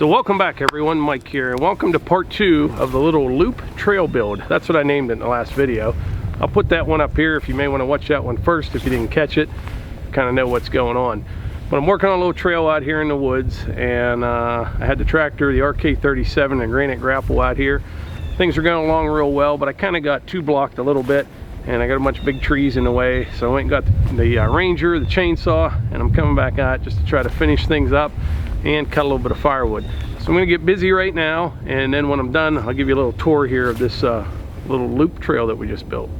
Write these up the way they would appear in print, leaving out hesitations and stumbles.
So welcome back everyone, Mike here, and welcome to part 2 of the little loop trail build. That's what I named it in the last video. I'll put that one up here if you may want to watch that one first if you didn't catch it, kind of know what's going on. But I'm working on a little trail out here in the woods, and I had the tractor, the RK37 and Granite Grapple out here. Things are going along real well, but I kind of got too blocked a little bit, and I got a bunch of big trees in the way. So I went and got the Ranger, the chainsaw, and I'm coming back out just to try to finish things up and cut a little bit of firewood. So I'm gonna get busy right now, and then when I'm done, I'll give you a little tour here of this little loop trail that we just built.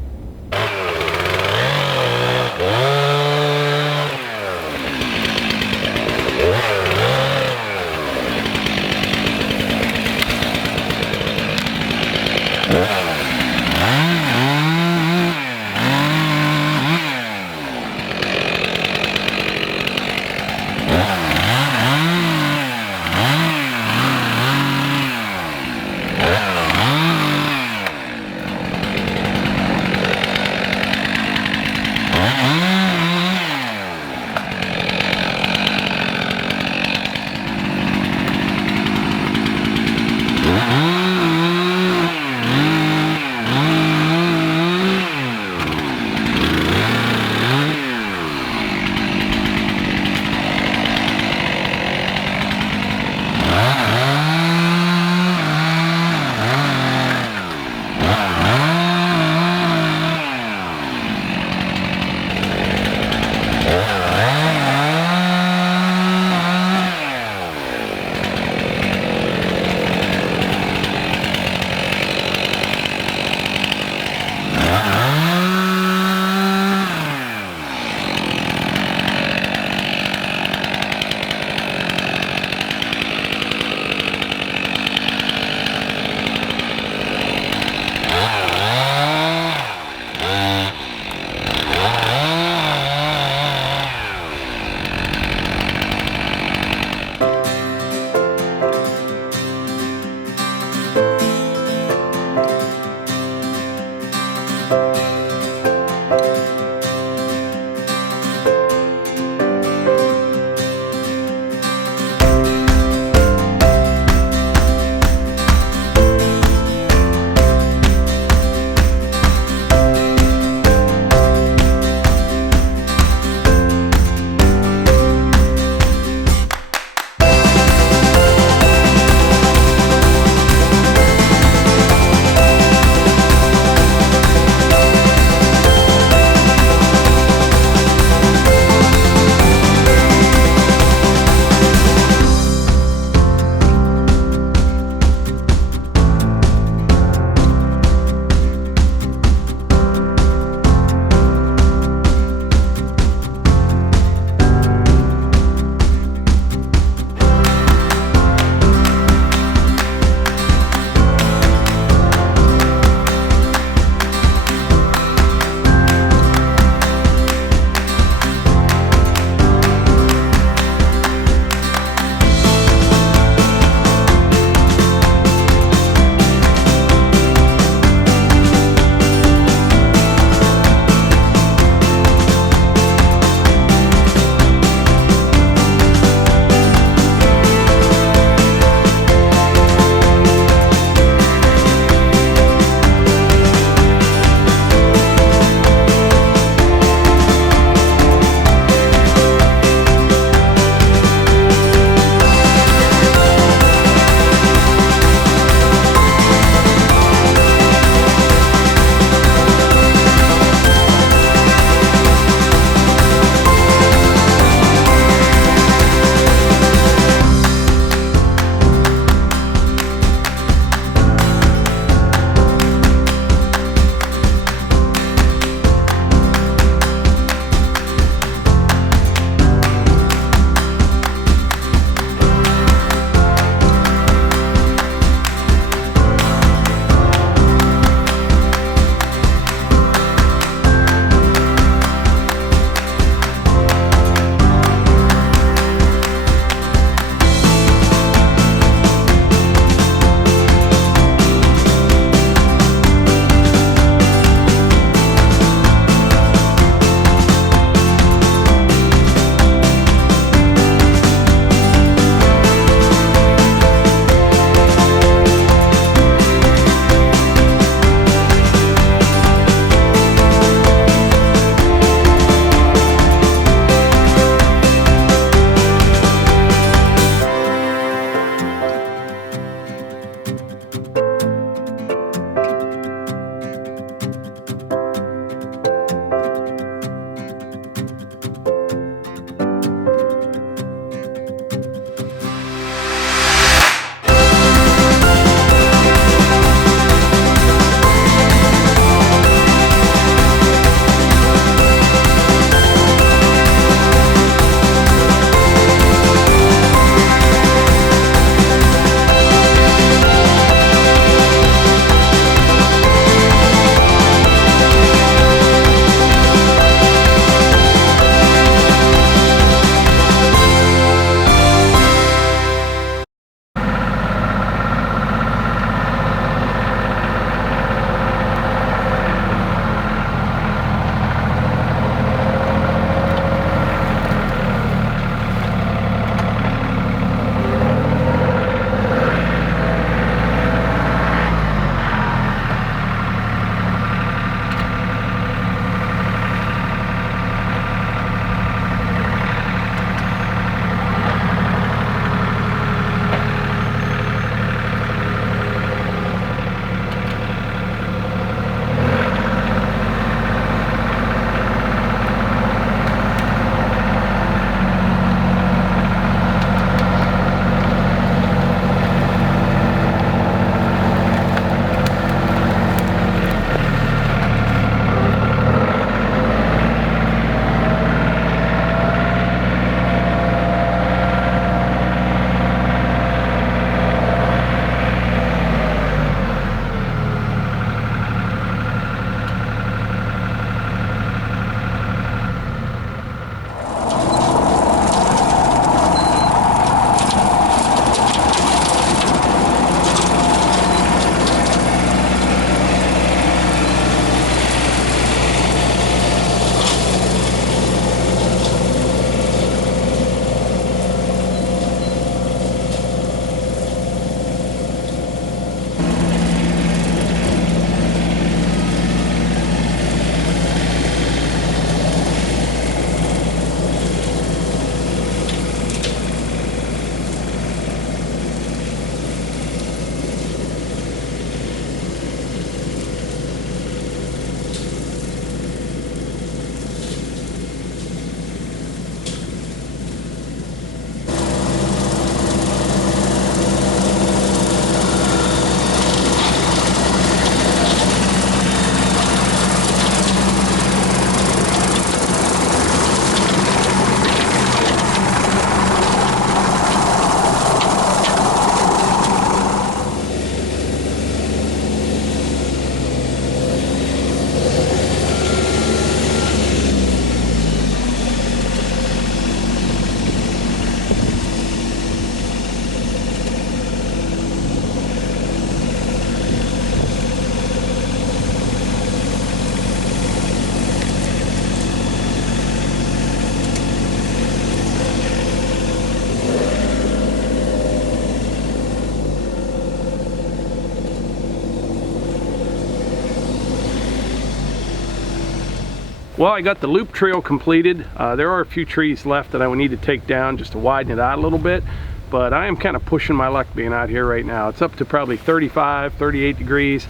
Well, I got the loop trail completed. There are a few trees left that I would need to take down just to widen it out a little bit, but I am kind of pushing my luck being out here right now. It's up to probably 35, 38 degrees.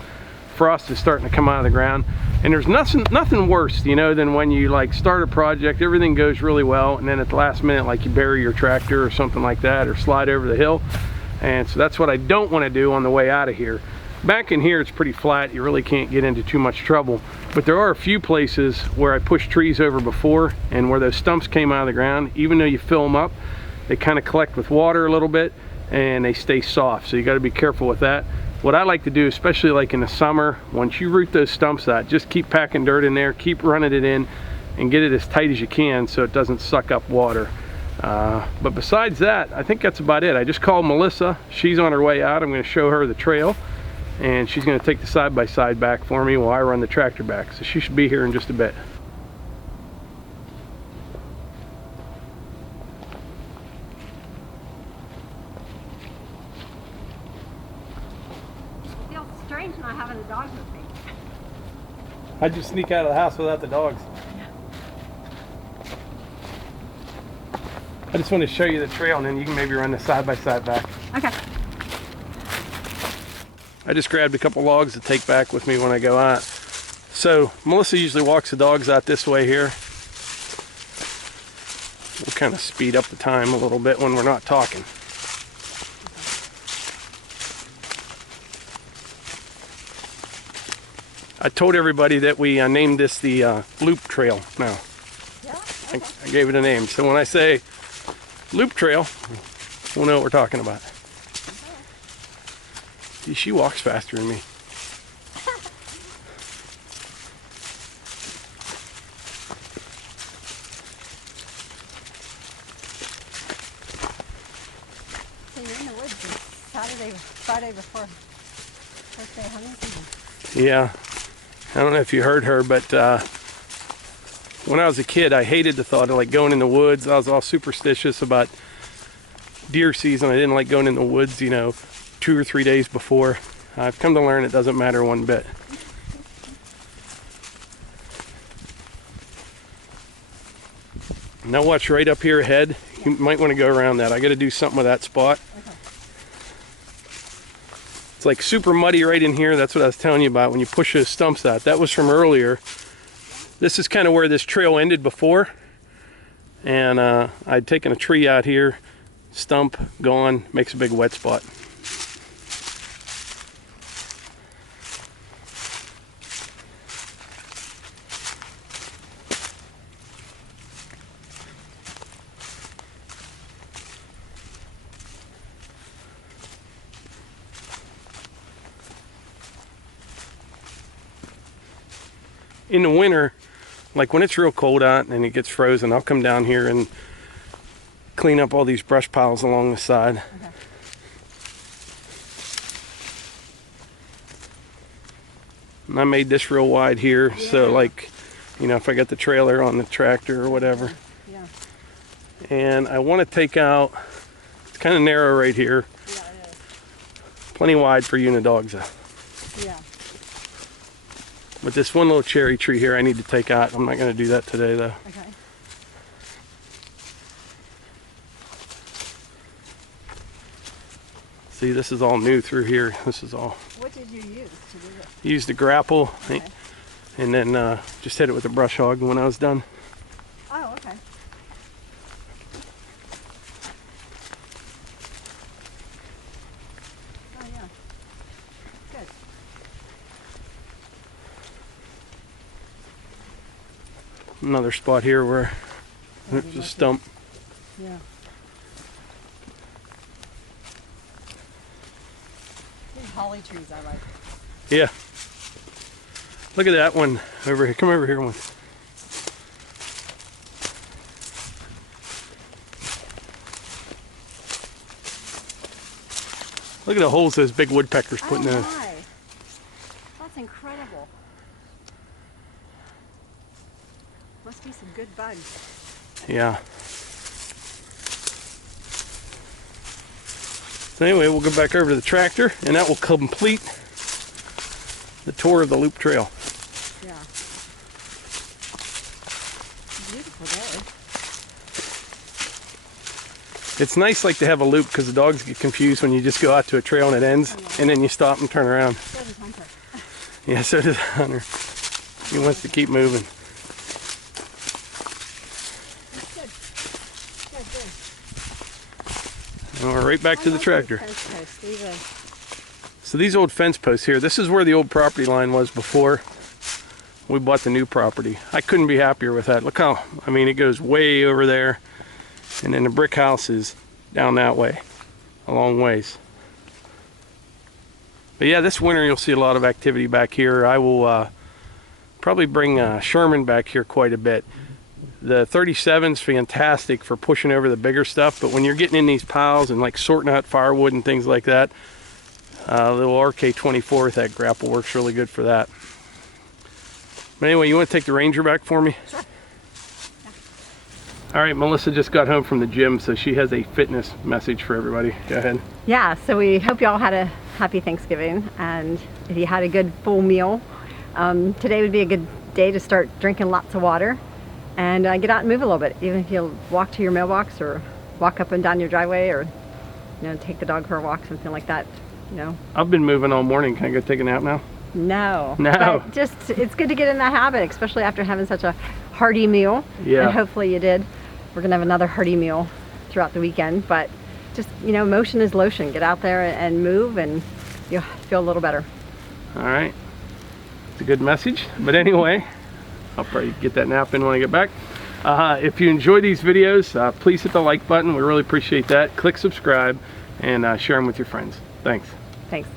Frost is starting to come out of the ground, and there's nothing worse, you know, than when you like start a project, everything goes really well, and then at the last minute, like you bury your tractor or something like that, or slide over the hill. And so that's what I don't want to do on the way out of here. Back in here, it's pretty flat. You really can't get into too much trouble, but there are a few places where I pushed trees over before, and where those stumps came out of the ground, even though you fill them up, they kind of collect with water a little bit and they stay soft. So you got to be careful with that. What I like to do, especially like in the summer, once you root those stumps out, just keep packing dirt in there, keep running it in, and get it as tight as you can so it doesn't suck up water. But besides that, I think that's about it. I just called Melissa. She's on her way out. I'm going to show her the trail, and she's going to take the side-by-side back for me while I run the tractor back. So she should be here in just a bit. Strange not having the dogs with me. How'd you sneak out of the house without the dogs? I just want to show you the trail, and then you can maybe run the side-by-side back. Okay. I just grabbed a couple logs to take back with me when I go out. So Melissa usually walks the dogs out this way here. We'll kind of speed up the time a little bit when we're not talking. I told everybody that we named this the loop trail now. Yeah? Okay. I gave it a name. So when I say loop trail, we'll know what we're talking about. Okay. She walks faster than me. So you're in the woods Friday before first day of hunting season. Yeah. I don't know if you heard her, but when I was a kid, I hated the thought of like going in the woods. I was all superstitious about deer season. I didn't like going in the woods, you know, 2 or 3 days before. I've come to learn it doesn't matter one bit. Now watch right up here ahead. You might want to go around that. I got to do something with that spot. Okay. It's like super muddy right in here. That's what I was telling you about when you push those stumps out. That was from earlier. This is kind of where this trail ended before. And I'd taken a tree out here, stump, gone, makes a big wet spot. In the winter, like when it's real cold out and it gets frozen, I'll come down here and clean up all these brush piles along the side. Okay. And I made this real wide here, Yeah. so like, you know, if I got the trailer on the tractor or whatever. Yeah. And I want to take out, it's kind of narrow right here, Yeah, it is. plenty wide for you and the dogs though. Yeah. But this one little cherry tree here I need to take out. I'm not going to do that today though. Okay. See, this is all new through here. This is all. What did you use to do this? Used a grapple, Okay. and then just hit it with a brush hog when I was done. Oh, okay. Oh, yeah. Good. Another spot here where there's a stump. Yeah. These holly trees I like. Yeah. Look at that one over here. Come over here one. Look at the holes those big woodpeckers putting in. My. That's incredible. Must be some good bugs. Yeah. So anyway, we'll go back over to the tractor, and that will complete the tour of the loop trail. Yeah. couple days. It's nice like to have a loop because the dogs get confused when you just go out to a trail and it ends and then you stop and turn around. So does Hunter. Yeah, so does Hunter. He wants to keep moving. Good. And we're right back to the tractor. Fence posts. So these old fence posts here, this is where the old property line was before we bought the new property. I couldn't be happier with that. Look how, I mean, it goes way over there. And then the brick house is down that way, a long ways. But yeah, this winter you'll see a lot of activity back here. I will probably bring Sherman back here quite a bit. The 37's fantastic for pushing over the bigger stuff, but when you're getting in these piles and like sorting out firewood and things like that, the little RK24 with that grapple works really good for that. But anyway, you want to take the Ranger back for me? Sure. All right, Melissa just got home from the gym, so she has a fitness message for everybody. Go ahead. Yeah, so we hope you all had a happy Thanksgiving, and if you had a good full meal, today would be a good day to start drinking lots of water and get out and move a little bit, even if you walk to your mailbox or walk up and down your driveway, or take the dog for a walk, something like that. I've been moving all morning. Can I go take a nap now? No. But just, it's good to get in that habit, especially after having such a hearty meal. Yeah. And hopefully you did. We're gonna have another hearty meal throughout the weekend, but just, motion is lotion. Get out there and move and you'll feel a little better. All right. It's a good message. But anyway, I'll probably get that nap in when I get back. If you enjoy these videos, please hit the like button. We really appreciate that. Click subscribe and share them with your friends. Thanks. Thanks.